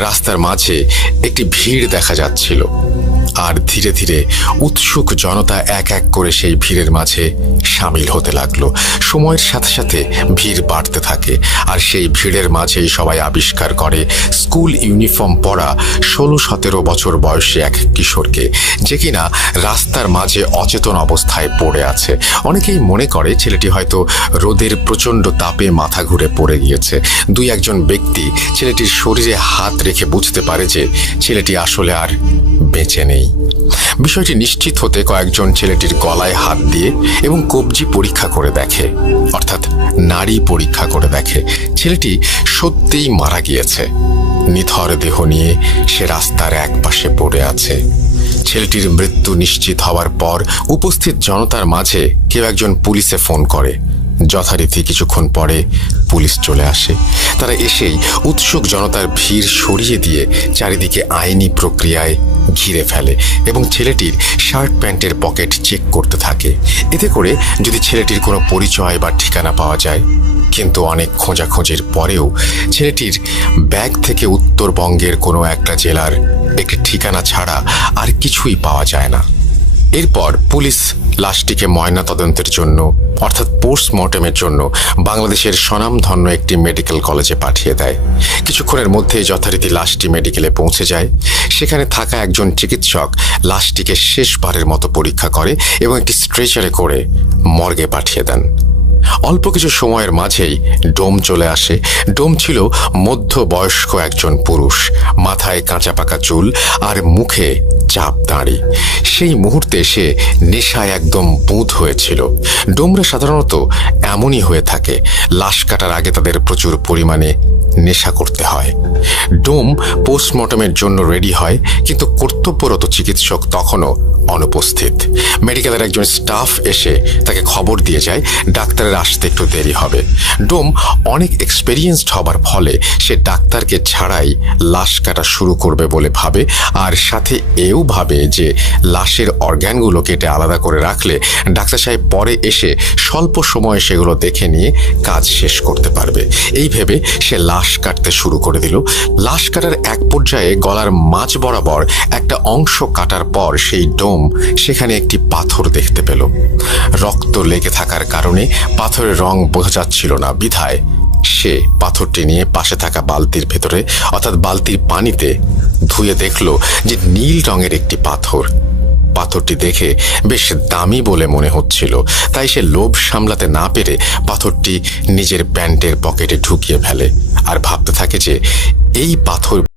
রাস্তার মাঝে একটি ভিড় দেখা যাচ্ছিল। আর ধীরে ধীরে উৎসুক জনতা এক এক করে সেই ভিড়ের মাঝে সামিল হতে লাগল। সময়ের সাথে সাথে ভিড় বাড়তে থাকে আর সেই ভিড়ের মাঝেই সবাই আবিষ্কার করে স্কুল ইউনিফর্ম পরা ষোলো সতেরো বছর বয়সী এক কিশোরকে, যে কিনা রাস্তার মাঝে অচেতন অবস্থায় পড়ে আছে। অনেকেই মনে করে ছেলেটি হয়তো রোদের প্রচণ্ড তাপে মাথা ঘুরে পড়ে গিয়েছে। দুই একজন ব্যক্তি ছেলেটির শরীরে হাত রেখে বুঝতে পারে যে ছেলেটি আসলে আর বেঁচে নেই। বিষয়টি নিশ্চিত হতে কয়েকজন ছেলেটির গলায় হাত দিয়ে এবং কবজি পরীক্ষা করে দেখে, অর্থাৎ নারী পরীক্ষা করে দেখে ছেলেটি সত্যিই মারা গিয়েছে। নিথর দেহ নিয়ে সে রাস্তার এক পাশে পড়ে আছে। ছেলেটির মৃত্যু নিশ্চিত হওয়ার পর উপস্থিত জনতার মাঝে কেউ একজন পুলিশে ফোন করে। যথারীতি কিছুক্ষণ পরে পুলিশ চলে আসে। তারা এসেই উৎসুক জনতার ভিড় সরিয়ে দিয়ে চারিদিকে আইনি প্রক্রিয়ায় ঘিরে ফেলে এবং ছেলেটির শার্ট প্যান্টের পকেট চেক করতে থাকে। এতে করে যদি ছেলেটির কোনো পরিচয় বা ঠিকানা পাওয়া যায়। কিন্তু অনেক খোঁজাখোঁজির পরেও ছেলেটির ব্যাগ থেকে উত্তরবঙ্গের কোনো একটা জেলার একটি ঠিকানা ছাড়া আর কিছুই পাওয়া যায় না। এরপর পুলিশ লাশটিকে ময়না তদন্তের জন্য, অর্থাৎ পোস্টমর্টেমের জন্য, বাংলাদেশের স্বনামধন্য একটি মেডিকেল কলেজে পাঠিয়ে দেয়। কিছুক্ষণের মধ্যে যথারীতি লাশটি মেডিকেলে পৌঁছে যায়। সেখানে থাকা একজন চিকিৎসক লাশটিকে শেষবারের মতো পরীক্ষা করে এবং একটি স্ট্রেচারে করে মর্গে পাঠিয়ে দেন। অল্প কিছু সময়ের মাঝেই ডোম চলে আসে। ডোম ছিল মধ্যবয়স্ক একজন পুরুষ। মাথায় কাঁচা পাকা চুল আর মুখে চাপ দাঁড়ি সেই মুহূর্তে সে নেশায় একদম বুধ হয়েছিল। ডোমরা সাধারণত এমনই হয়ে থাকে। লাশ কাটার আগে তাদের প্রচুর পরিমাণে নেশা করতে হয়। ডোম পোস্টমর্টমের জন্য রেডি হয়, কিন্তু কর্তব্যরত চিকিৎসক তখনও অনুপস্থিত। মেডিকেলের একজন স্টাফ এসে তাকে খবর দিয়ে যায়, ডাক্তারের আসতে একটু দেরি হবে। ডোম অনেক এক্সপেরিয়েন্সড হবার ফলে সে ডাক্তারকে ছাড়াই লাশ কাটা শুরু করবে বলে ভাবে, আর সাথে এও ভাবে যে লাশের অর্গ্যানগুলো কেটে আলাদা করে রাখলে ডাক্তার সাহেব পরে এসে স্বল্প সময়ে সেগুলো দেখে নিয়ে কাজ শেষ করতে পারবে। এই ভেবে সে লাশ কাটতে শুরু করে দিল। লাশ কাটার এক পর্যায়ে গলার মাঝ বরাবর একটা অংশ কাটার পর সেই ডোম সেখানে একটি পাথর দেখতে পেল। রক্ত লেগে থাকার কারণে পাথরের রং বোঝা যাচ্ছিল না বিধায় সে পাথরটি নিয়ে পাশে থাকা বালতির ভেতরে, অর্থাৎ বালতির পানিতে ধুয়ে দেখল যে নীল রঙের একটি পাথর। পাথরটি দেখে বেশ দামি বলে মনে হচ্ছিল। তাই সে লোভ সামলাতে না পেরে পাথরটি নিজের প্যান্টের পকেটে ঢুকিয়ে ফেলে। আর ভাবতে থাকে যে, এই পাথর